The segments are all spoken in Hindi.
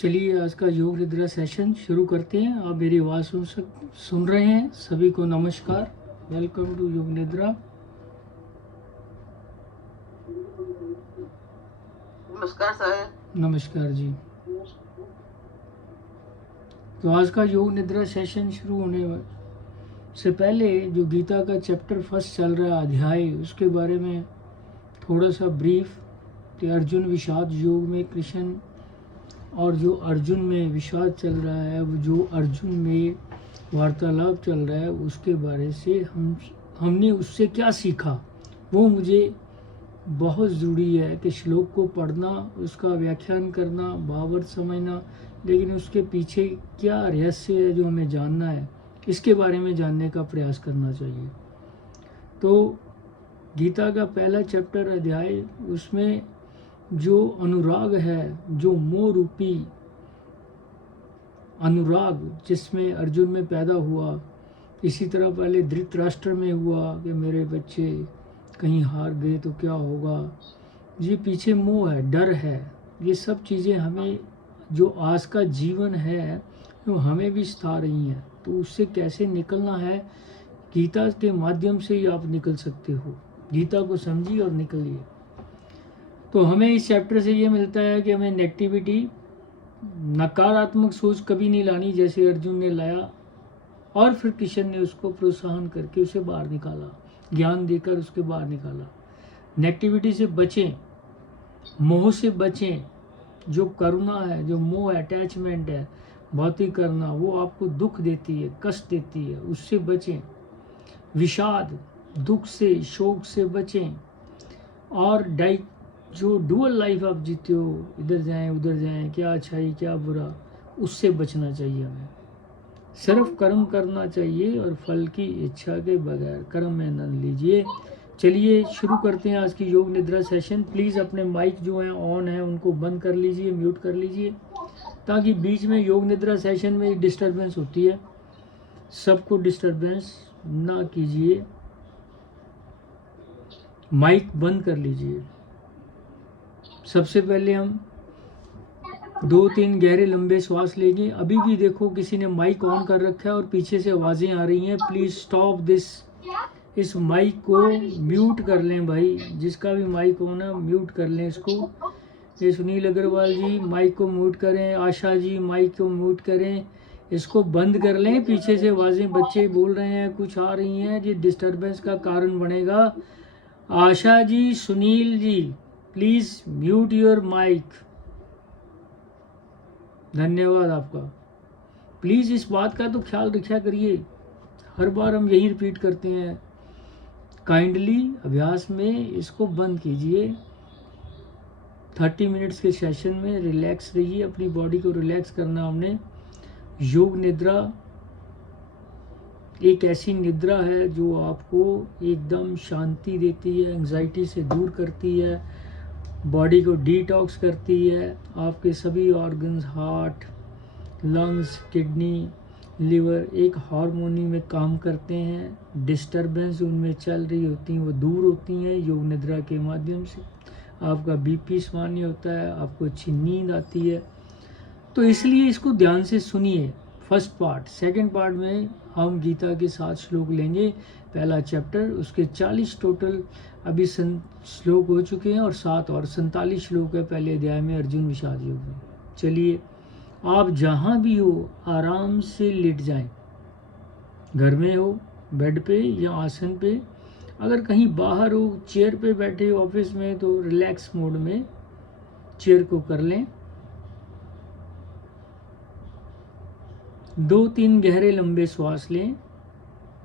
चलिए आज का योग निद्रा सेशन शुरू करते हैं। आप मेरी आवाज़ सुन रहे हैं। सभी को नमस्कार। वेलकम टू योग निद्रा। नमस्कार सर। नमस्कार जी। तो आज का योग निद्रा सेशन शुरू होने से पहले जो गीता का चैप्टर फर्स्ट चल रहा है अध्याय, उसके बारे में थोड़ा सा ब्रीफ कि अर्जुन विषाद योग में कृष्ण और जो अर्जुन में विषाद चल रहा है, वो जो अर्जुन में वार्तालाप चल रहा है, उसके बारे से हमने उससे क्या सीखा, वो मुझे बहुत ज़रूरी है कि श्लोक को पढ़ना, उसका व्याख्यान करना, भावार्थ समझना, लेकिन उसके पीछे क्या रहस्य है जो हमें जानना है, इसके बारे में जानने का प्रयास करना चाहिए। तो गीता का पहला चैप्टर अध्याय, उसमें जो अनुराग है, जो मोह रूपी अनुराग जिसमें अर्जुन में पैदा हुआ, इसी तरह पहले धृतराष्ट्र में हुआ कि मेरे बच्चे कहीं हार गए तो क्या होगा, ये पीछे मोह है, डर है। ये सब चीज़ें हमें, जो आज का जीवन है, वो हमें भी सता रही हैं। तो उससे कैसे निकलना है, गीता के माध्यम से ही आप निकल सकते हो। गीता को समझिए और निकलिए। तो हमें इस चैप्टर से ये मिलता है कि हमें नेगेटिविटी, नकारात्मक सोच कभी नहीं लानी, जैसे अर्जुन ने लाया और फिर कृष्ण ने उसको प्रोत्साहन करके उसे बाहर निकाला, ज्ञान देकर उसके बाहर निकाला। नेगेटिविटी से बचें, मोह से बचें। जो करुणा है, जो मोह अटैचमेंट है, भौतिक करना, वो आपको दुख देती है, कष्ट देती है, उससे बचें। विषाद, दुख से, शोक से बचें। और जो डुअल लाइफ आप जीते हो, इधर जाएं उधर जाएं, क्या अच्छाई क्या बुरा, उससे बचना चाहिए हमें। सिर्फ कर्म करना चाहिए और फल की इच्छा के बगैर कर्म में न लीजिए। चलिए शुरू करते हैं आज की योग निद्रा सेशन। प्लीज़ अपने माइक जो हैं ऑन है उनको बंद कर लीजिए, म्यूट कर लीजिए, ताकि बीच में योग निद्रा सेशन में डिस्टर्बेंस होती है, सबको डिस्टर्बेंस ना कीजिए। माइक बंद कर लीजिए। सबसे पहले हम 2-3 गहरे लंबे श्वास लेंगे। अभी भी देखो किसी ने माइक ऑन कर रखा है और पीछे से आवाज़ें आ रही हैं। Please stop this. इस माइक को म्यूट कर लें भाई, जिसका भी माइक ऑन है म्यूट कर लें इसको। ये सुनील अग्रवाल जी माइक को म्यूट करें, आशा जी माइक को म्यूट करें, इसको बंद कर लें। पीछे से आवाज़ें बच्चे बोल रहे हैं, कुछ आ रही हैं, ये डिस्टर्बेंस का कारण बनेगा। Asha ji, Sunil ji, please mute your mic. धन्यवाद आपका। प्लीज़ इस बात का तो ख्याल रखा करिए, हर बार हम यही रिपीट करते हैं। काइंडली अभ्यास में इसको बंद कीजिए। 30 मिनट्स के सेशन में रिलैक्स रहिए, अपनी बॉडी को रिलैक्स करना हमने। योग निद्रा एक ऐसी निद्रा है जो आपको एकदम शांति देती है, एंजाइटी से दूर करती है, बॉडी को डिटॉक्स करती है। आपके सभी organs, heart, lungs, kidney, liver एक हार्मोनी में काम करते हैं। डिस्टर्बेंस उनमें चल रही होती हैं, वो दूर होती हैं योग निद्रा के माध्यम से। आपका बीपी सामान्य होता है, आपको अच्छी नींद आती है। तो इसलिए इसको ध्यान से सुनिए। First part. सेकंड पार्ट में हम गीता के 7 श्लोक लेंगे, पहला चैप्टर, उसके 40 टोटल अभी श्लोक हो चुके हैं और 7 और 47 श्लोक है पहले अध्याय में अर्जुन विषाद योग में। चलिए, आप जहाँ भी हो आराम से लेट जाएं, घर में हो, बेड पे या आसन पे। अगर कहीं बाहर हो, चेयर पे बैठे हो ऑफिस में, तो रिलैक्स मोड में चेयर को कर लें। 2-3 गहरे लंबे श्वास लें।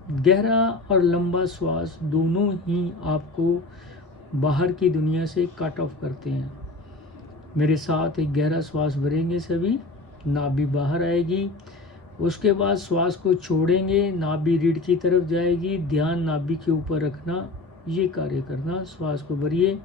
गहरा और लंबा श्वास दोनों ही आपको बाहर की दुनिया से कट ऑफ करते हैं। मेरे साथ एक गहरा श्वास भरेंगे सभी, नाभि बाहर आएगी, उसके बाद श्वास को छोड़ेंगे, नाभि रीढ़ की तरफ जाएगी, ध्यान नाभि के ऊपर रखना, ये कार्य करना। श्वास को भरिए,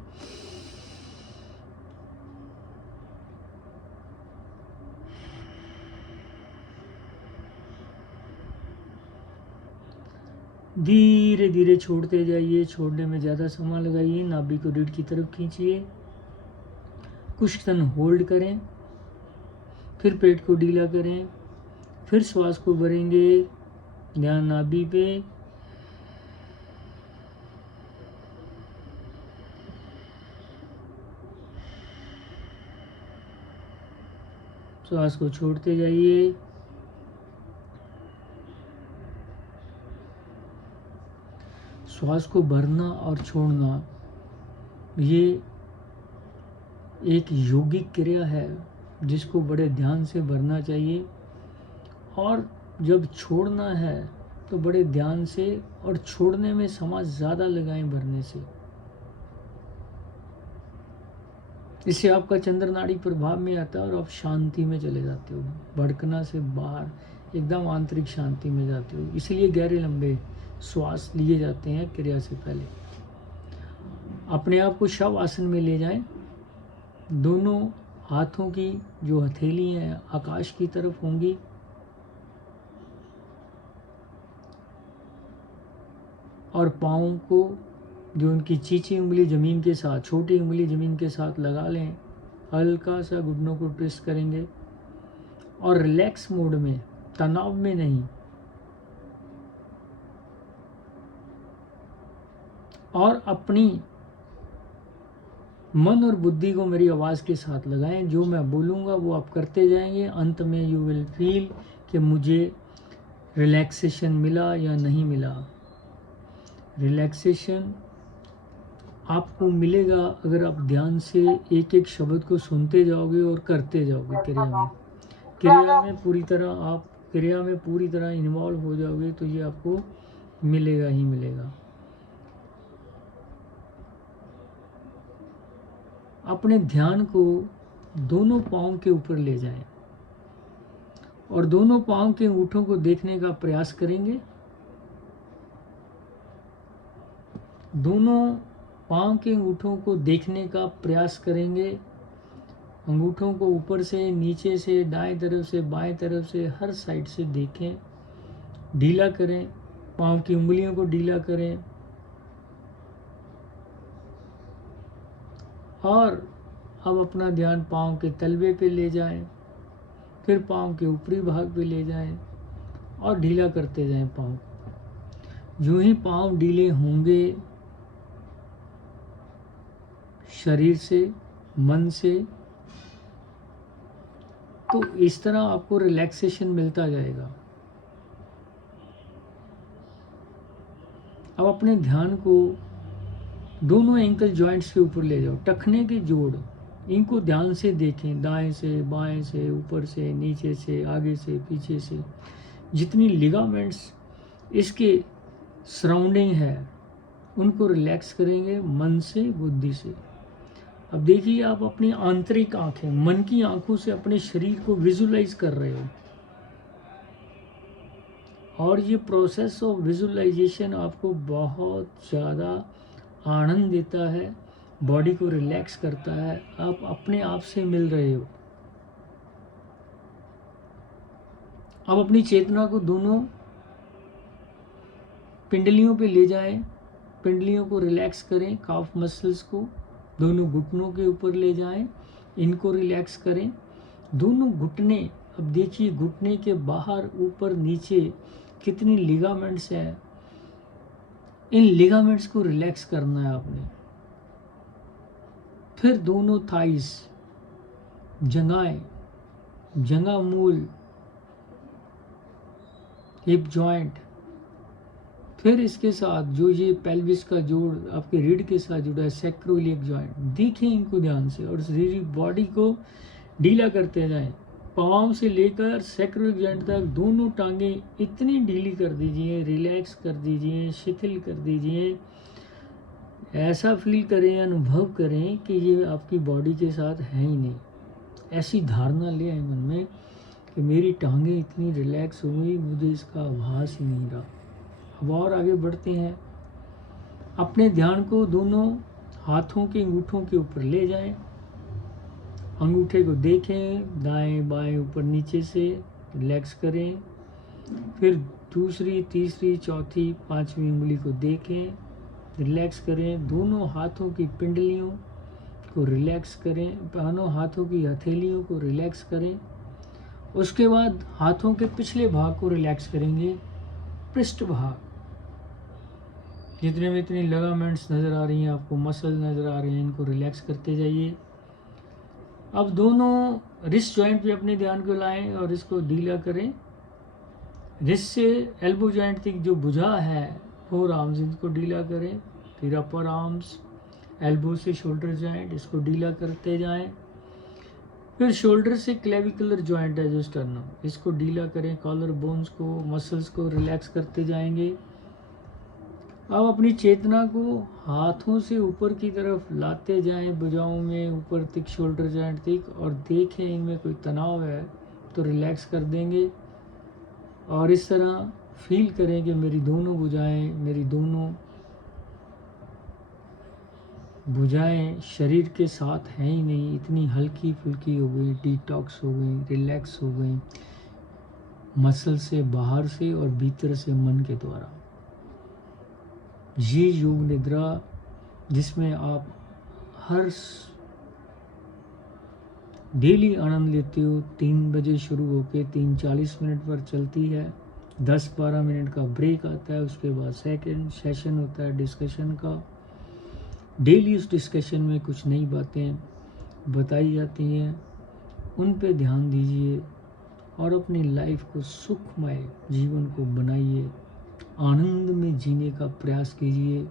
धीरे धीरे छोड़ते जाइए, छोड़ने में ज़्यादा समय लगाइए। नाभि को रीढ़ की तरफ खींचिए, कुछ क्षण होल्ड करें, फिर पेट को ढीला करें, फिर श्वास को भरेंगे, ध्यान नाभि पे, श्वास को छोड़ते जाइए। श्वास को भरना और छोड़ना ये एक योगिक क्रिया है जिसको बड़े ध्यान से भरना चाहिए, और जब छोड़ना है तो बड़े ध्यान से, और छोड़ने में समय ज़्यादा लगाएं भरने से। इससे आपका चंद्र नाड़ी प्रभाव में आता है और आप शांति में चले जाते हो, भड़कना से बाहर एकदम आंतरिक शांति में जाते हो। इसलिए गहरे लंबे श्वास लिए जाते हैं क्रिया से पहले। अपने आप को शव आसन में ले जाएं, दोनों हाथों की जो हथेली हैं आकाश की तरफ होंगी, और पाँव को जो उनकी चीची उंगली ज़मीन के साथ, छोटी उंगली ज़मीन के साथ लगा लें। हल्का सा घुटनों को ट्विस्ट करेंगे और रिलैक्स मोड में, तनाव में नहीं, और अपनी मन और बुद्धि को मेरी आवाज़ के साथ लगाएं। जो मैं बोलूँगा वो आप करते जाएंगे। अंत में यू विल फील कि मुझे रिलैक्सेशन मिला या नहीं मिला। रिलैक्सेशन आपको मिलेगा अगर आप ध्यान से एक एक शब्द को सुनते जाओगे और करते जाओगे। क्रिया में पूरी तरह आप क्रिया में पूरी तरह इन्वॉल्व हो जाओगे तो ये आपको मिलेगा ही मिलेगा। अपने ध्यान को दोनों पाँव के ऊपर ले जाएं और दोनों पाँव के अंगूठों को देखने का प्रयास करेंगे। दोनों पाँव के अंगूठों को देखने का प्रयास करेंगे। अंगूठों को ऊपर से, नीचे से, दाएं तरफ से, बाएं तरफ से, हर साइड से देखें। ढीला करें, पाँव की उंगलियों को ढीला करें और अब अपना ध्यान पाँव के तलवे पे ले जाएं, फिर पाँव के ऊपरी भाग पे ले जाएं और ढीला करते जाएं पाँव। यूं ही पाँव ढीले होंगे शरीर से, मन से, तो इस तरह आपको रिलैक्सेशन मिलता जाएगा। अब अपने ध्यान को दोनों एंकल जॉइंट्स के ऊपर ले जाओ। टखने के जोड़, इनको ध्यान से देखें, दाएं से, बाएं से, ऊपर से, नीचे से, आगे से, पीछे से। जितनी लिगामेंट्स इसके सराउंडिंग है उनको रिलैक्स करेंगे मन से, बुद्धि से। अब देखिए, आप अपनी आंतरिक आंखें, मन की आंखों से अपने शरीर को विजुलाइज कर रहे हो, और ये प्रोसेस ऑफ विजुलाइजेशन आपको बहुत ज़्यादा आनंद देता है, बॉडी को रिलैक्स करता है। आप अपने आप से मिल रहे हो। अब अपनी चेतना को दोनों पिंडलियों पे ले जाएं, पिंडलियों को रिलैक्स करें, काफ मसल्स को दोनों घुटनों के ऊपर ले जाएं, इनको रिलैक्स करें। दोनों घुटने, अब देखिए घुटने के बाहर, ऊपर, नीचे कितनी लिगामेंट्स हैं। इन लिगामेंट्स को रिलैक्स करना है आपने। फिर दोनों थाइस, जंघाएं, जंघा मूल, हिप जॉइंट, फिर इसके साथ जो ये पेल्विस का जोड़ आपके रीढ़ के साथ जुड़ा है, सैक्रोइलियक जॉइंट, देखें इनको ध्यान से और सारी बॉडी को ढीला करते जाएं। पाँव से लेकर सैक्रोइलियक जॉइंट तक दोनों टांगें इतनी ढीली कर दीजिए, रिलैक्स कर दीजिए, शिथिल कर दीजिए। ऐसा फील करें, अनुभव करें कि ये आपकी बॉडी के साथ है ही नहीं। ऐसी धारणा ले आए मन में कि मेरी टांगें इतनी रिलैक्स हो गई, मुझे इसका आभास ही नहीं रहा। अब और आगे बढ़ते हैं। अपने ध्यान को दोनों हाथों के अंगूठों के ऊपर ले जाएं। अंगूठे को देखें, दाएं बाएं, ऊपर नीचे से रिलैक्स करें। फिर दूसरी, तीसरी, चौथी, पांचवी उंगली को देखें, रिलैक्स करें। दोनों हाथों की पिंडलियों को रिलैक्स करें, दोनों हाथों की हथेलियों को रिलैक्स करें। उसके बाद हाथों के पिछले भाग को रिलैक्स करेंगे, पृष्ठ भाग, जितने भी इतनी लगामेंट्स नज़र आ रही हैं आपको, मसल नज़र आ रही हैं, इनको रिलैक्स करते जाइए। अब दोनों रिस्ट जॉइंट पे अपने ध्यान को लाएं और इसको ढीला करें। रिस्ट से एल्बो जॉइंट तक जो भुजा है, फोर आर्म्स, इनको ढीला करें। फिर अपर आर्म्स, एल्बो से शोल्डर जॉइंट, इसको ढीला करते जाएं। फिर शोल्डर से क्लेविकुलर जॉइंट है जो स्टर्नम, इसको ढीला करें। कॉलर बोन्स को, मसल्स को रिलैक्स करते जाएंगे। अब अपनी चेतना को हाथों से ऊपर की तरफ लाते जाएं, भुजाओं में ऊपर तक, शोल्डर जॉइंट तक, और देखें इनमें कोई तनाव है तो रिलैक्स कर देंगे। और इस तरह फील करें कि मेरी दोनों भुजाएं शरीर के साथ हैं ही नहीं, इतनी हल्की फुल्की हो गई, डिटॉक्स हो गई, रिलैक्स हो गई, मसल से, बाहर से और भीतर से, मन के द्वारा। ये योग निद्रा जिसमें आप हर डेली आनंद लेते हो, 3 बजे शुरू होकर 3:40 मिनट पर चलती है। 10-12 मिनट का ब्रेक आता है, उसके बाद सेकंड सेशन होता है डिस्कशन का। डेली उस डिस्कशन में कुछ नई बातें बताई जाती हैं, उन पे ध्यान दीजिए और अपनी लाइफ को सुखमय जीवन को बनाइए, आनंद में जीने का प्रयास कीजिए।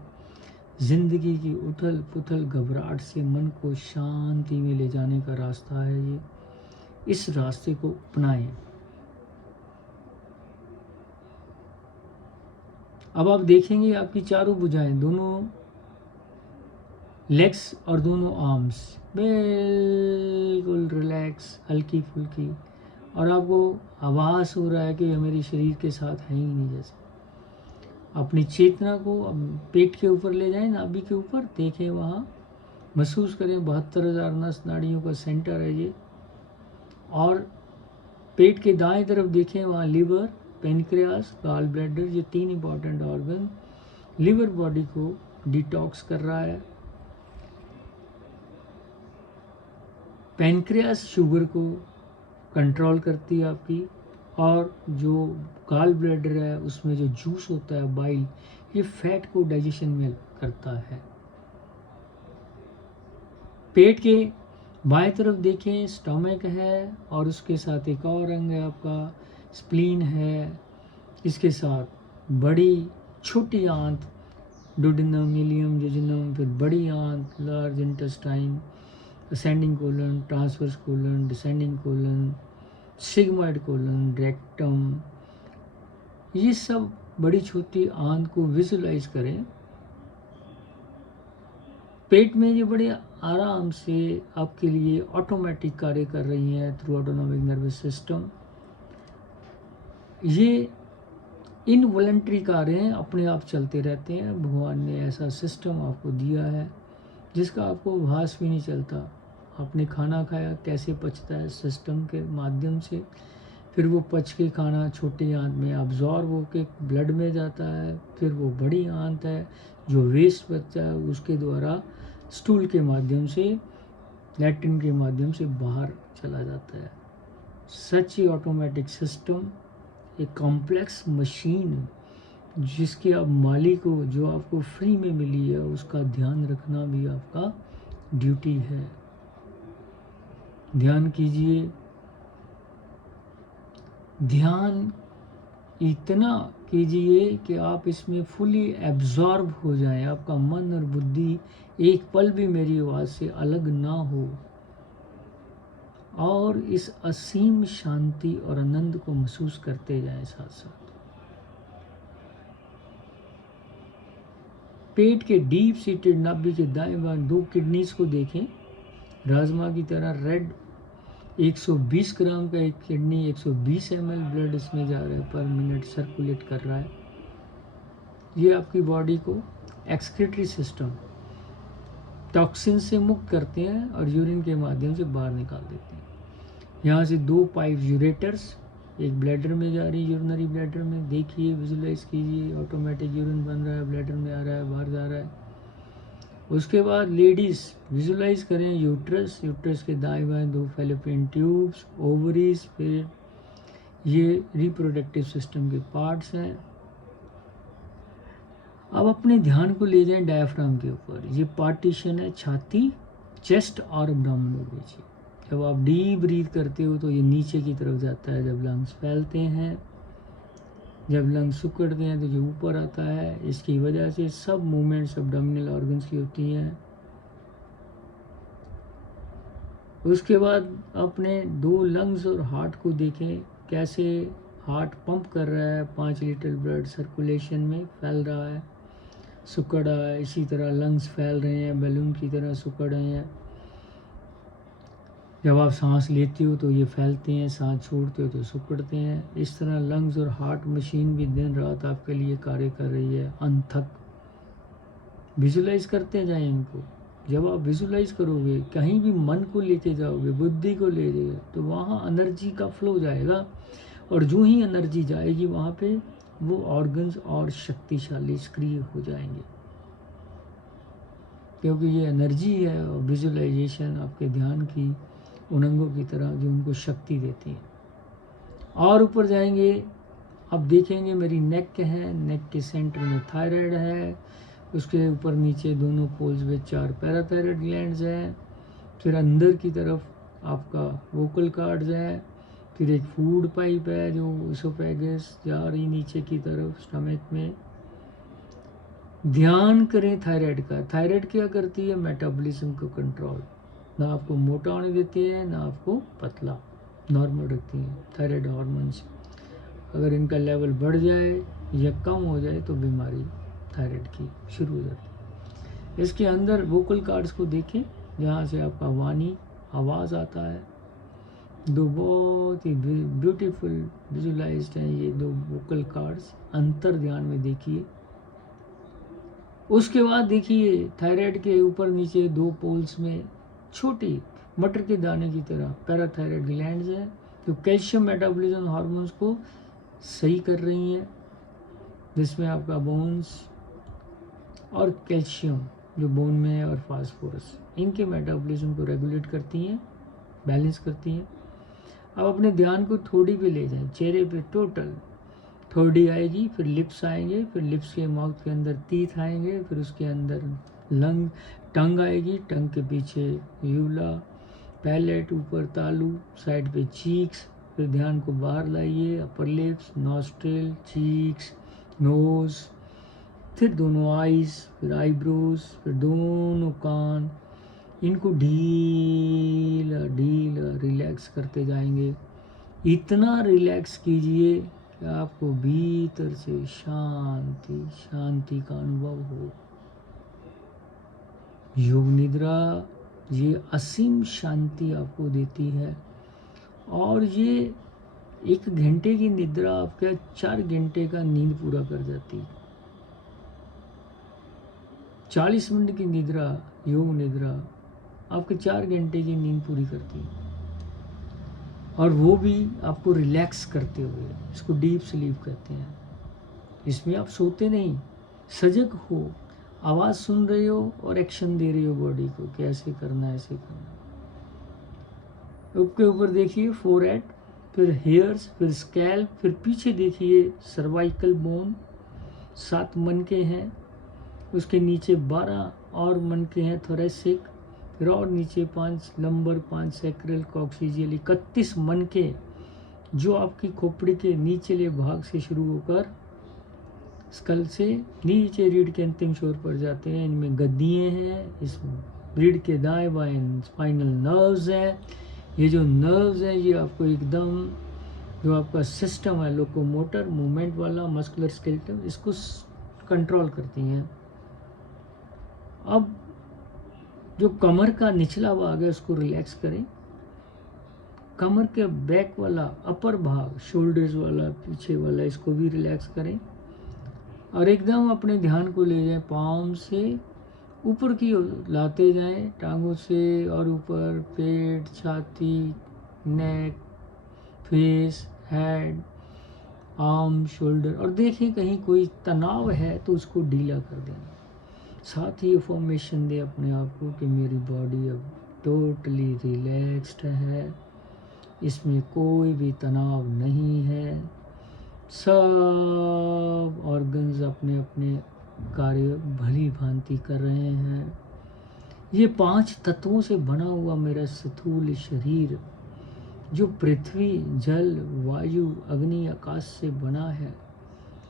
जिंदगी की उथल पुथल घबराहट से मन को शांति में ले जाने का रास्ता है ये, इस रास्ते को अपनाएं। अब आप देखेंगे आपकी चारों भुजाएं, दोनों लेग्स और दोनों आर्म्स बिल्कुल रिलैक्स, हल्की फुल्की, और आपको आभास हो रहा है कि मेरे शरीर के साथ है ही नहीं जैसे। अपनी चेतना को अब पेट के ऊपर ले जाएं, नाभि के ऊपर, देखें वहाँ, महसूस करें 72,000 नस नाड़ियों का सेंटर है ये। और पेट के दाएं तरफ देखें, वहाँ लिवर, पेनक्रियास, गॉल ब्लैडर, ये 3 इंपॉर्टेंट ऑर्गन। लिवर बॉडी को डिटॉक्स कर रहा है, पेनक्रियास शुगर को कंट्रोल करती है आपकी, और जो गॉल ब्लैडर है उसमें जो जूस होता है, बाइल, ये फैट को डाइजेशन में करता है। पेट के बाएं तरफ देखें, स्टमक है, और उसके साथ एक और अंग है आपका, स्प्लीन है। इसके साथ बड़ी छोटी आंत, डुडेनम, इलियम, जेजुनम, फिर बड़ी आंत, large intestine, ascending colon, transverse colon, descending colon, sigmoid colon, rectum, ये सब बड़ी छोटी आंत को विजुलाइज करें। पेट में ये बड़े आराम से आपके लिए ऑटोमेटिक कार्य कर रही हैं थ्रू ऑटोनॉमिक नर्वस सिस्टम। ये इनवॉलंटरी कार्य अपने आप चलते रहते हैं। भगवान ने ऐसा सिस्टम आपको दिया है जिसका आपको आभास भी नहीं चलता। आपने खाना खाया, कैसे पचता है, सिस्टम के माध्यम से, फिर वो पच के खाना छोटी आंत में अब्जॉर्ब होके ब्लड में जाता है, फिर वो बड़ी आंत है जो वेस्ट बचता है उसके द्वारा स्टूल के माध्यम से, लैट्रिन के माध्यम से बाहर चला जाता है। सच ही ऑटोमेटिक सिस्टम, एक कॉम्प्लेक्स मशीन जिसके अब मालिक को, जो आपको फ्री में मिली है, उसका ध्यान रखना भी आपका ड्यूटी है। ध्यान कीजिए, ध्यान इतना कीजिए कि आप इसमें फुली एब्जॉर्ब हो जाएं, आपका मन और बुद्धि एक पल भी मेरी आवाज़ से अलग ना हो, और इस असीम शांति और आनंद को महसूस करते जाएं। साथ साथ पेट के डीप सीटेड नाभि के दाएं बाएं 2 किडनीज को देखें, राजमा की तरह रेड। 120 ग्राम का एक किडनी, 120 ml ब्लड इसमें जा रहा है पर मिनट, सर्कुलेट कर रहा है। ये आपकी बॉडी को एक्सक्रीटरी सिस्टम टॉक्सिन से मुक्त करते हैं और यूरिन के माध्यम से बाहर निकाल देते हैं। यहाँ से 2 पाइप यूरेटर्स, एक ब्लैडर में जा रही है, यूरिनरी ब्लैडर में, देखिए, विजुलाइज कीजिए, ऑटोमेटिक यूरिन बन रहा है, ब्लैडर में आ रहा है, बाहर जा रहा है। उसके बाद लेडीज़ विजुलाइज करें यूट्रस, यूट्रस के दाएं बाएं 2 फैलोपियन ट्यूब्स, ओवरीज, फिर ये रिप्रोडक्टिव सिस्टम के पार्ट्स हैं। अब अपने ध्यान को ले जाएं डायफ्राम के ऊपर। ये पार्टीशन है छाती, चेस्ट और एब्डोमिनल रीजन। जब आप डीप ब्रीथ करते हो तो ये नीचे की तरफ जाता है जब लंग्स फैलते हैं, जब लंग्स सिकुड़ते हैं तो जो ऊपर आता है। इसकी वजह से सब मूवमेंट्स एब्डोमिनल ऑर्गन्स की होती हैं। उसके बाद अपने 2 लंग्स और हार्ट को देखें, कैसे हार्ट पंप कर रहा है, 5 लीटर ब्लड सर्कुलेशन में फैल रहा है, सिकुड़ रहा है। इसी तरह लंग्स फैल रहे हैं, बैलून की तरह सिकुड़ रहे हैं। जब आप सांस लेते हो तो ये फैलते हैं, सांस छोड़ते हो तो सिकुड़ते हैं। इस तरह लंग्स और हार्ट मशीन भी दिन रात आपके लिए कार्य कर रही है अनथक। विजुलाइज करते जाएं इनको। जब आप विजुलाइज करोगे, कहीं भी मन को लेके जाओगे, बुद्धि को ले जाओगे, तो वहाँ एनर्जी का फ्लो जाएगा, और जो ही एनर्जी जाएगी वहाँ पे वो ऑर्गन्स और शक्तिशाली सक्रिय हो जाएंगे, क्योंकि ये एनर्जी है और विजुलाइजेशन आपके ध्यान की उन अंगों की तरह जो उनको शक्ति देती है। और ऊपर जाएंगे, अब देखेंगे मेरी नेक है, नेक के सेंटर में थायराइड है, उसके ऊपर नीचे दोनों पोल्स में 4 पैराथायराइड ग्लैंड्स हैं। फिर अंदर की तरफ आपका वोकल कार्ड्स है। फिर एक फूड पाइप है जो इसोफेगस जा रही नीचे की तरफ स्टमक में। ध्यान करें थायराइड का। थायराइड क्या करती है? मेटाबॉलिज्म को कंट्रोल, ना आपको मोटा होने देती है ना आपको पतला, नॉर्मल रखती है थायराइड हार्मोन्स। अगर इनका लेवल बढ़ जाए या कम हो जाए तो बीमारी थायराइड की शुरू हो जाती है। इसके अंदर वोकल कार्ड्स को देखें, जहाँ से आपका वाणी आवाज़ आता है। 2 बहुत ही ब्यूटीफुल विजुलाइज्ड हैं ये 2 वोकल कार्ड्स। अंतर ध्यान में देखिए। उसके बाद देखिए थायराइड के ऊपर नीचे 2 पोल्स में छोटी मटर के दाने की तरह पैराथायराइड ग्लैंड्स हैं, जो कैल्शियम मेटाबॉलिज्म हार्मोन्स को सही कर रही हैं, जिसमें आपका बोन्स और कैल्शियम जो बोन में है और फास्फोरस, इनके मेटाबॉलिज्म को रेगुलेट करती हैं, बैलेंस करती हैं। अब अपने ध्यान को थोड़ी पे ले जाएं, चेहरे पे टोटल थोड़ी आएगी, फिर लिप्स आएंगे, फिर लिप्स के माउथ के अंदर टीथ आएंगे, फिर उसके अंदर टंग आएगी, टंग के पीछे यूला, पैलेट, ऊपर तालू, साइड पे चीक्स। फिर ध्यान को बाहर लाइए, upper lips, nostril, cheeks, nose, फिर दोनों आईज, फिर आईब्रोज, फिर दोनों कान। इनको ढीला ढीला रिलैक्स करते जाएंगे। इतना रिलैक्स कीजिए कि आपको भीतर से शांति शांति का अनुभव हो। योग निद्रा ये असीम शांति आपको देती है, और ये 1 घंटे की निद्रा आपका 4 घंटे का नींद पूरा कर जाती है। 40 मिनट की निद्रा, योग निद्रा आपके 4 घंटे की नींद पूरी करती है, और वो भी आपको रिलैक्स करते हुए। इसको डीप स्लीप कहते हैं। इसमें आप सोते नहीं, सजग हो, आवाज़ सुन रहे हो और एक्शन दे रहे हो बॉडी को, कैसे करना है ऐसे करना। उसके ऊपर देखिए फोरहेड, फिर हेयर्स, फिर स्कैल्प, फिर पीछे देखिए सर्वाइकल बोन, 7 मनके हैं। उसके नीचे 12 और मनके हैं थोरेसिक, फिर और नीचे 5 लंबर, 5 सैक्रल, कॉक्सिजियल, 31 मनके जो आपकी खोपड़ी के निचले भाग से शुरू होकर स्कल से नीचे रीढ़ के अंतिम छोर पर जाते हैं। इनमें गद्दियाँ हैं, इस रीढ़ के दाएं बाएं स्पाइनल नर्व्स हैं। ये जो नर्व्स हैं ये आपको एकदम, जो आपका सिस्टम है लोकोमोटर मूवमेंट वाला, मस्कुलर स्केलेटल, इसको कंट्रोल करती हैं। अब जो कमर का निचला भाग है उसको रिलैक्स करें। कमर के बैक वाला अपर भाग, शोल्डर्स वाला पीछे वाला, इसको भी रिलैक्स करें, और एकदम अपने ध्यान को ले जाएं पाँव से ऊपर की ओर लाते जाएं, टांगों से, और ऊपर पेट, छाती, नेक, फेस, हेड, आर्म, शोल्डर, और देखें कहीं कोई तनाव है तो उसको ढीला कर दें। साथ ही फॉर्मेशन दे अपने आप को कि मेरी बॉडी अब टोटली रिलैक्स्ड है, इसमें कोई भी तनाव नहीं है। सब ऑर्गन्स अपने अपने कार्य भली भांति कर रहे हैं। ये 5 तत्वों से बना हुआ मेरा स्थूल शरीर, जो पृथ्वी, जल, वायु, अग्नि, आकाश से बना है,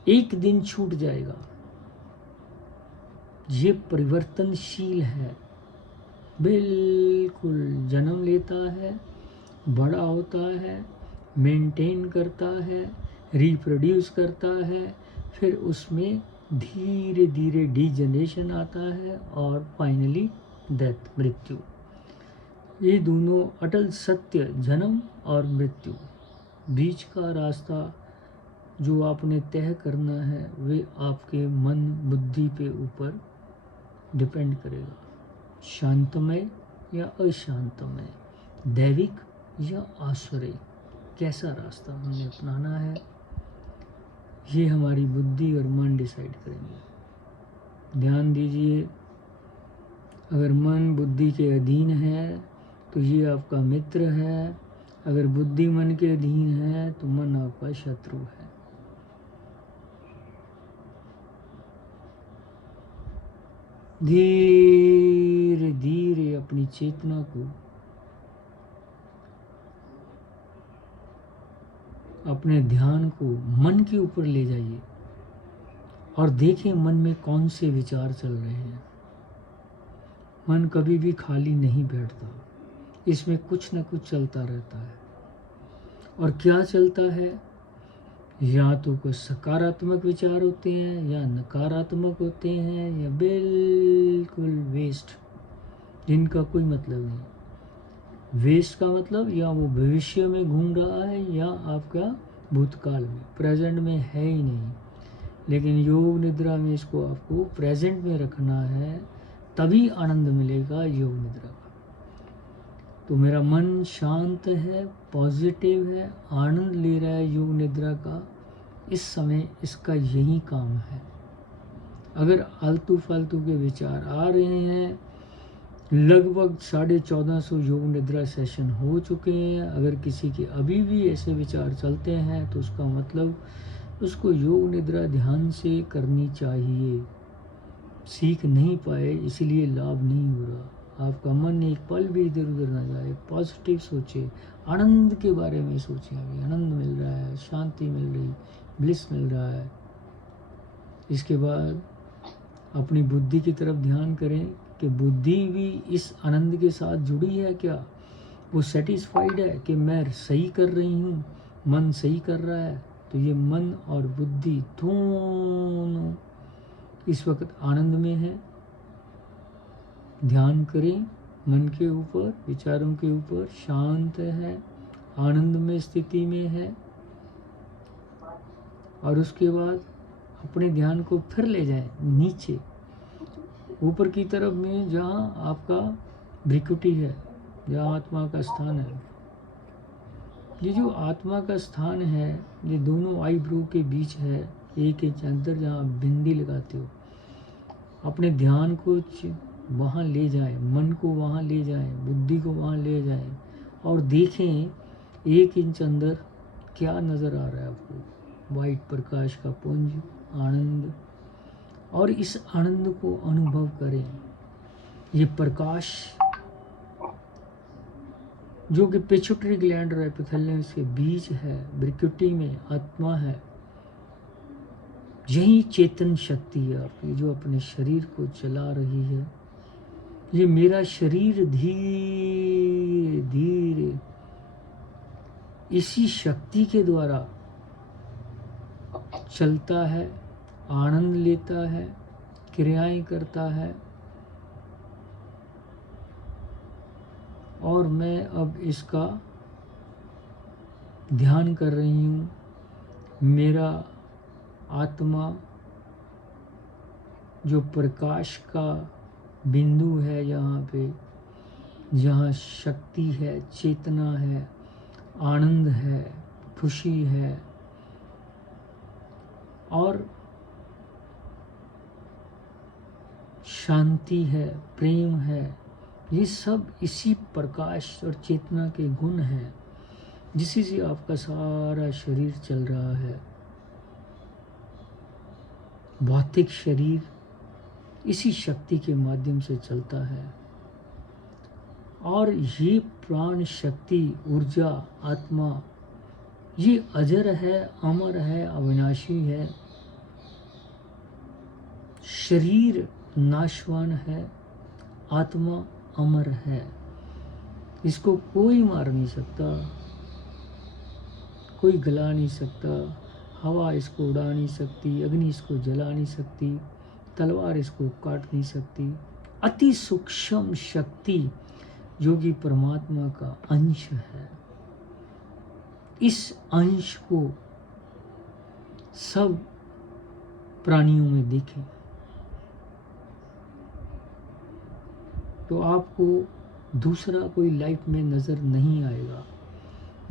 एक दिन छूट जाएगा। ये परिवर्तनशील है, बिल्कुल जन्म लेता है, बड़ा होता है, मेंटेन करता है, रिप्रोड्यूस करता है, फिर उसमें धीरे धीरे डीजनरेशन आता है और फाइनली डेथ, मृत्यु। ये दोनों अटल सत्य, जन्म और मृत्यु, बीच का रास्ता जो आपने तय करना है वे आपके मन बुद्धि पे ऊपर डिपेंड करेगा। शांतमय या अशांतमय, दैविक या आसुरी, कैसा रास्ता हमने अपनाना है, ये हमारी बुद्धि और मन डिसाइड करेंगे। ध्यान दीजिए, अगर मन बुद्धि के अधीन है तो ये आपका मित्र है, अगर बुद्धि मन के अधीन है तो मन आपका शत्रु है। धीरे धीरे अपनी चेतना को, अपने ध्यान को मन के ऊपर ले जाइए और देखें मन में कौन से विचार चल रहे हैं। मन कभी भी खाली नहीं बैठता, इसमें कुछ न कुछ चलता रहता है। और क्या चलता है? या तो कुछ सकारात्मक विचार होते हैं या नकारात्मक होते हैं या बिल्कुल वेस्ट, जिनका कोई मतलब नहीं। वेस्ट का मतलब या वो भविष्य में घूम रहा है या आपका भूतकाल में, प्रेजेंट में है ही नहीं। लेकिन योग निद्रा में इसको आपको प्रेजेंट में रखना है, तभी आनंद मिलेगा योग निद्रा का। तो मेरा मन शांत है, पॉजिटिव है, आनंद ले रहा है योग निद्रा का। इस समय इसका यही काम है। अगर आलतू फालतू के विचार आ रहे हैं, लगभग 1450 योग निद्रा सेशन हो चुके हैं, अगर किसी के अभी भी ऐसे विचार चलते हैं तो उसका मतलब उसको योग निद्रा ध्यान से करनी चाहिए। सीख नहीं पाए इसलिए लाभ नहीं हो रहा। आपका मन एक पल भी इधर उधर ना जाए, पॉजिटिव सोचे, आनंद के बारे में सोचे। अभी आनंद मिल रहा है, शांति मिल रही, ब्लिस मिल रहा है। इसके बाद अपनी बुद्धि की तरफ ध्यान करें कि बुद्धि भी इस आनंद के साथ जुड़ी है क्या, वो सेटिस्फाइड है कि मैं सही कर रही हूँ, मन सही कर रहा है। तो ये मन और बुद्धि दोनों इस वक्त आनंद में है। ध्यान करें मन के ऊपर, विचारों के ऊपर, शांत है, आनंद में स्थिति में है। और उसके बाद अपने ध्यान को फिर ले जाएं नीचे, ऊपर की तरफ में, जहाँ आपका भ्रिकुटी है, जहाँ आत्मा का स्थान है। ये जो आत्मा का स्थान है, ये दोनों आईब्रो के बीच है, 1 इंच अंदर, जहाँ बिंदी लगाते हो। अपने ध्यान को वहाँ ले जाएं, मन को वहाँ ले जाएं, बुद्धि को वहाँ ले जाएं और देखें 1 इंच अंदर क्या नज़र आ रहा है आपको। वाइट प्रकाश का पुंज, आनंद। और इस आनंद को अनुभव करें। ये प्रकाश जो कि पिट्यूटरी ग्लैंड और एपिथैलेमस के बीच है, भ्रिकुटी में आत्मा है, यही चेतन शक्ति है आपकी जो अपने शरीर को चला रही है। ये मेरा शरीर धीरे धीरे इसी शक्ति के द्वारा चलता है, आनंद लेता है, क्रियाएं करता है। और मैं अब इसका ध्यान कर रही हूँ। मेरा आत्मा जो प्रकाश का बिंदु है, यहाँ पे जहाँ शक्ति है, चेतना है, आनंद है, खुशी है और शांति है, प्रेम है, ये सब इसी प्रकाश और चेतना के गुण हैं। जिसी से आपका सारा शरीर चल रहा है। भौतिक शरीर इसी शक्ति के माध्यम से चलता है और ये प्राण शक्ति, ऊर्जा, आत्मा ये अजर है, अमर है, अविनाशी है। शरीर नाशवान है, आत्मा अमर है। इसको कोई मार नहीं सकता, कोई गला नहीं सकता, हवा इसको उड़ा नहीं सकती, अग्नि इसको जला नहीं सकती, तलवार इसको काट नहीं सकती। अति सूक्ष्म शक्ति जो कि परमात्मा का अंश है, इस अंश को सब प्राणियों में देखें तो आपको दूसरा कोई लाइफ में नज़र नहीं आएगा।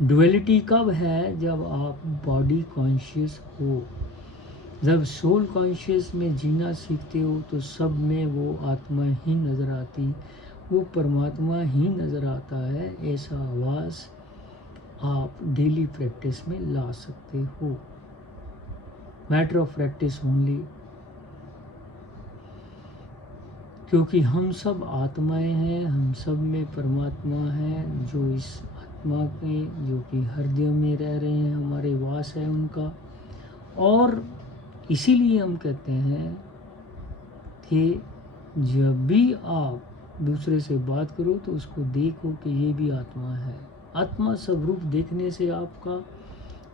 डुअलिटी कब है? जब आप बॉडी कॉन्शियस हो, जब सोल कॉन्शियस में जीना सीखते हो तो सब में वो आत्मा ही नज़र आती, वो परमात्मा ही नज़र आता है। ऐसा आवाज़ आप डेली प्रैक्टिस में ला सकते हो। मैटर ऑफ प्रैक्टिस ओनली, क्योंकि हम सब आत्माएं हैं, हम सब में परमात्मा है जो इस आत्मा के, जो कि हृदय में रह रहे हैं, हमारे वास है उनका। और इसीलिए हम कहते हैं कि जब भी आप दूसरे से बात करो तो उसको देखो कि ये भी आत्मा है। आत्मा स्वरूप देखने से आपका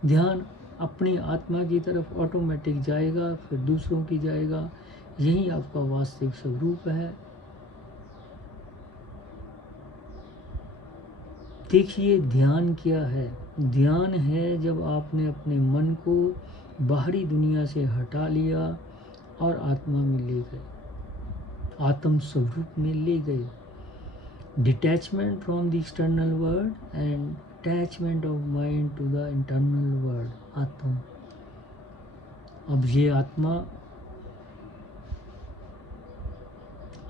ध्यान अपनी आत्मा की तरफ ऑटोमेटिक जाएगा, फिर दूसरों की जाएगा। यही आपका वास्तविक स्वरूप है। देखिए ध्यान क्या है? ध्यान है जब आपने अपने मन को बाहरी दुनिया से हटा लिया और आत्मा में ले गए, आत्म स्वरूप में ले गए। Detachment from the external world and attachment of mind to the internal world, आत्मा। अब ये आत्मा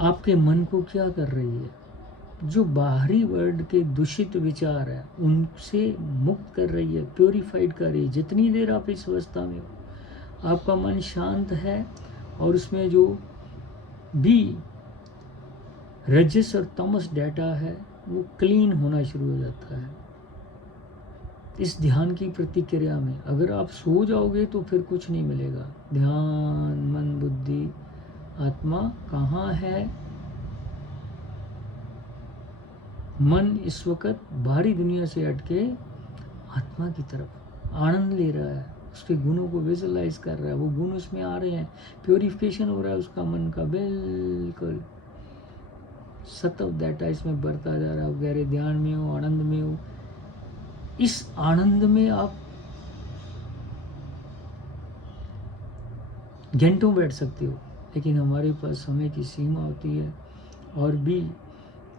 आपके मन को क्या कर रही है? जो बाहरी वर्ल्ड के दूषित विचार है उनसे मुक्त कर रही है, प्योरीफाइड कर रही है। जितनी देर आप इस अवस्था में हो, आपका मन शांत है और उसमें जो भी रजस और तमस डाटा है वो क्लीन होना शुरू हो जाता है। इस ध्यान की प्रतिक्रिया में अगर आप सो जाओगे तो फिर कुछ नहीं मिलेगा। ध्यान, मन, बुद्धि, आत्मा कहाँ है? मन इस वक्त बाहरी दुनिया से हटके आत्मा की तरफ आनंद ले रहा है, उसके गुणों को विजुअलाइज कर रहा है। वो गुण उसमें आ रहे हैं, प्योरिफिकेशन हो रहा है उसका मन का। बिल्कुल सतत डाटा इसमें बढ़ता जा रहा है। गहरे ध्यान में हो, आनंद में हो। इस आनंद में आप घंटों बैठ सकते हो, लेकिन हमारे पास समय की सीमा होती है। और भी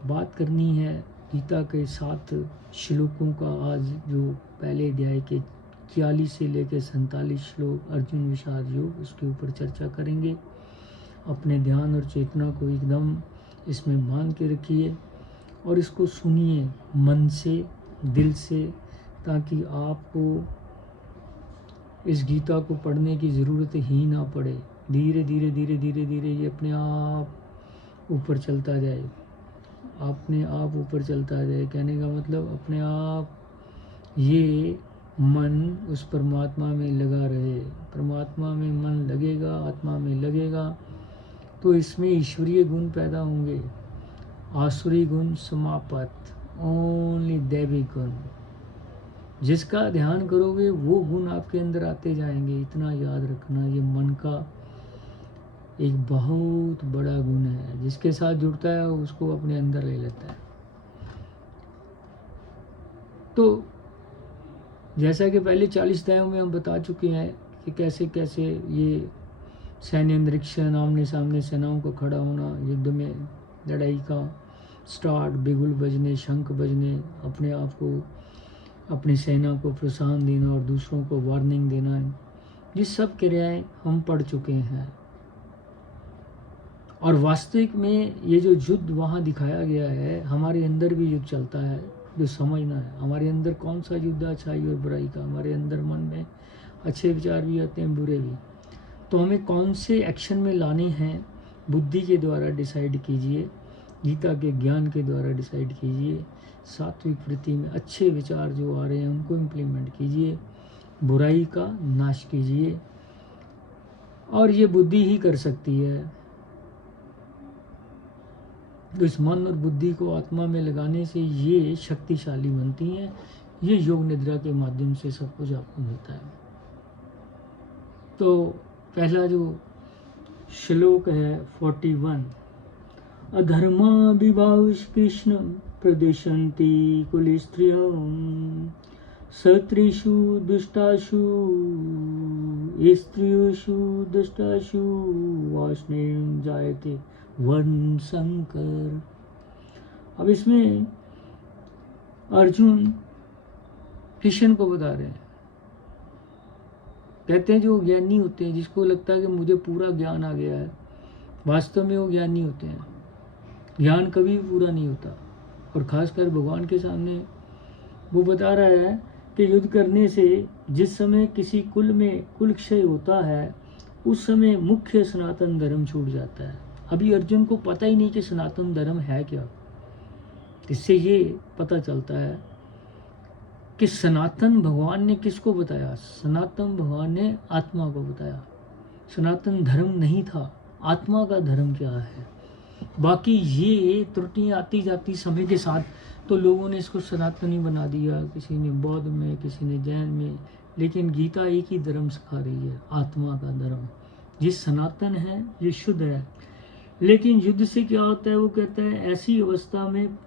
बात करनी है गीता के 7 श्लोकों का। आज जो पहले अध्याय के 41 से लेकर 47 श्लोक अर्जुन विषाद योग, उसके ऊपर चर्चा करेंगे। अपने ध्यान और चेतना को एकदम इसमें बांध के रखिए और इसको सुनिए मन से, दिल से, ताकि आपको इस गीता को पढ़ने की ज़रूरत ही ना पड़े। धीरे धीरे धीरे धीरे धीरे ये अपने आप ऊपर चलता जाए, अपने आप ऊपर चलता जाए। कहने का मतलब अपने आप ये मन उस परमात्मा में लगा रहे। परमात्मा में मन लगेगा, आत्मा में लगेगा तो इसमें ईश्वरीय गुण पैदा होंगे, आसुरी गुण समाप्त, ओनली दैविक गुण। जिसका ध्यान करोगे वो गुण आपके अंदर आते जाएंगे। इतना याद रखना, ये मन का एक बहुत बड़ा गुण है। जिसके साथ जुड़ता है उसको अपने अंदर ले लेता है। तो जैसा कि पहले 40 अध्यायों में हम बता चुके हैं कि कैसे कैसे ये सैन्य अंतरिक्षण, आमने सामने सेनाओं का खड़ा होना, युद्ध में लड़ाई का स्टार्ट, बिगुल बजने, शंख बजने, अपने आप को, अपनी सेना को प्रोत्साहन देना और दूसरों को वार्निंग देना, ये सब क्रियाएं हम पढ़ चुके हैं। और वास्तविक में ये जो युद्ध वहाँ दिखाया गया है, हमारे अंदर भी युद्ध चलता है। जो समझना है हमारे अंदर कौन सा युद्ध है अच्छाई और बुराई का। हमारे अंदर मन में अच्छे विचार भी आते हैं, बुरे भी। तो हमें कौन से एक्शन में लाने हैं, बुद्धि के द्वारा डिसाइड कीजिए, गीता के ज्ञान के द्वारा डिसाइड कीजिए। सात्विक वृत्ति में अच्छे विचार जो आ रहे हैं उनको इम्प्लीमेंट कीजिए, बुराई का नाश कीजिए। और ये बुद्धि ही कर सकती है। तो इस मन और बुद्धि को आत्मा में लगाने से ये शक्तिशाली बनती हैं। ये योग निद्रा के माध्यम से सब कुछ आपको मिलता है। तो पहला जो श्लोक है 41, अधर्मा विभाष कृष्ण प्रदिशन्ति कुल स्त्रियं सत्रिषु दुष्टासु स्त्रियोषु दुष्टासु वासनें जायते वर्ण संकर। अब इसमें अर्जुन कृष्ण को बता रहे हैं। कहते हैं जो ज्ञानी होते हैं, जिसको लगता है कि मुझे पूरा ज्ञान आ गया है, वास्तव में वो ज्ञानी होते हैं। ज्ञान कभी भी पूरा नहीं होता। और खासकर भगवान के सामने वो बता रहा है कि युद्ध करने से जिस समय किसी कुल में कुल क्षय होता है, उस समय मुख्य सनातन धर्म छूट जाता है। अभी अर्जुन को पता ही नहीं कि सनातन धर्म है क्या। इससे ये पता चलता है कि सनातन भगवान ने किसको बताया। सनातन भगवान ने आत्मा को बताया। सनातन धर्म नहीं था, आत्मा का धर्म क्या है। बाकी ये त्रुटियां आती जाती समय के साथ, तो लोगों ने इसको सनातनी बना दिया, किसी ने बौद्ध में, किसी ने जैन में। लेकिन गीता एक ही धर्म सिखा रही है, आत्मा का धर्म। ये सनातन है, ये शुद्ध है। लेकिन युद्ध से क्या होता है, वो कहता है ऐसी अवस्था में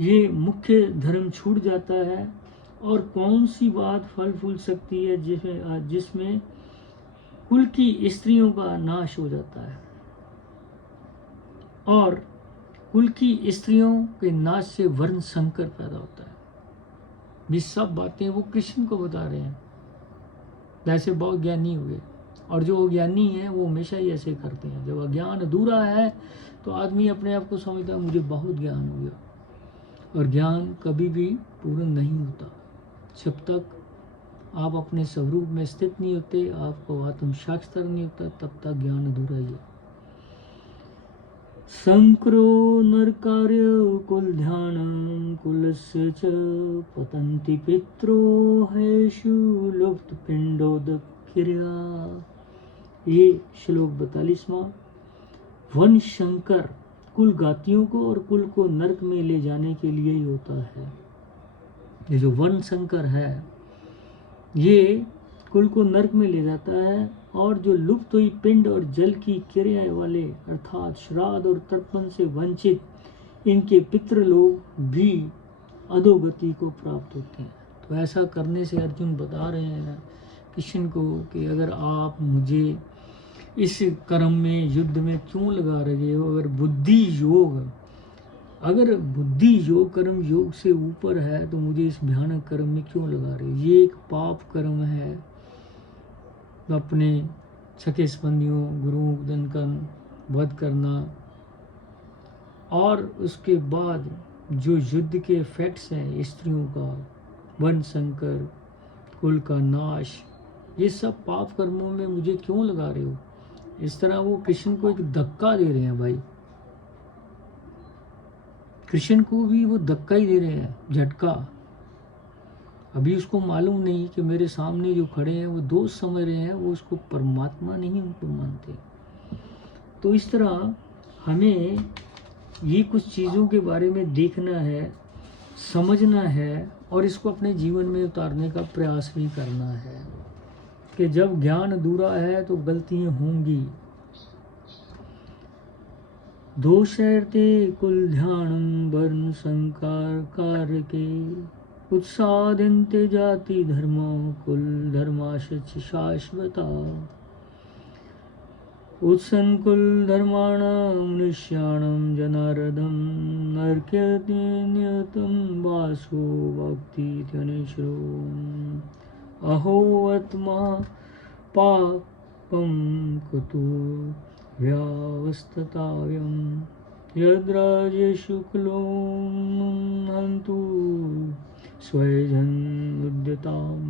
ये मुख्य धर्म छूट जाता है। और कौन सी बात फल फूल सकती है जिसमें कुल की स्त्रियों का नाश हो जाता है। और कुल की स्त्रियों के नाश से वर्ण संकर पैदा होता है। ये सब बातें वो कृष्ण को बता रहे हैं। वैसे बहुत ज्ञानी हुए, और जो ज्ञानी हैं वो हमेशा ही ऐसे करते हैं। जब अज्ञान अधूरा है तो आदमी अपने आप को समझता है मुझे बहुत ज्ञान हो गया। और ज्ञान कभी भी पूर्ण नहीं होता। जब तक आप अपने स्वरूप में स्थित नहीं होते, आपको आत्म साक्षात्कार नहीं होता, तब तक ज्ञान अधूरा ही है। संक्रो नरकार्य कुल ध्यानम कुलस्य च पतन्ति पित्रो हेषु लुप्त पिंडोदक क्रिया। ये श्लोक 42वां। वन शंकर कुल गातियों को और कुल को नरक में ले जाने के लिए ही होता है। ये जो वन शंकर है, ये कुल को नरक में ले जाता है। और जो लुप्त हुई पिंड और जल की क्रियाएं वाले, अर्थात श्राद्ध और तर्पण से वंचित इनके पितृ लोग भी अधोगति को प्राप्त होते हैं। तो ऐसा करने से अर्जुन बता रहे हैं कृष्ण को कि अगर आप मुझे इस कर्म में, युद्ध में क्यों लगा रहे हो। अगर बुद्धि योग कर्म योग से ऊपर है तो मुझे इस भयानक कर्म में क्यों लगा रहे हो। ये एक पाप कर्म है। अपने सके संबंधियों, गुरुओं का वध करना, और उसके बाद जो युद्ध के इफेक्ट्स हैं, स्त्रियों का वन संकर, कुल का नाश, ये सब पाप कर्मों में मुझे क्यों लगा रहे हो। इस तरह वो कृष्ण को एक धक्का दे रहे हैं भाई। कृष्ण को भी वो धक्का ही दे रहे हैं, झटका। अभी उसको मालूम नहीं कि मेरे सामने जो खड़े हैं वो दोस्त समझ रहे हैं, वो उसको परमात्मा नहीं उनको मानते। तो इस तरह हमें ये कुछ चीज़ों के बारे में देखना है, समझना है, और इसको अपने जीवन में उतारने का प्रयास भी करना है कि जब ज्ञान अधूरा है तो गलतियाँ होंगी। दोषैर्ते कुल ध्यानम वर्ण संकार कार्य के उत्सादन्ते जाति धर्मो कुल धर्माश्च शाश्वता उत्सन्कुल धर्माणां मनुष्याणां जनार्दन नरक्यते नियतं वासो भक्तित्यनिश्रो अहो आत्मा पापं कुतो व्यावस्थताव्यम्। यद्राजे शुक्लो हन्तु स्वयजन् उद्यताम्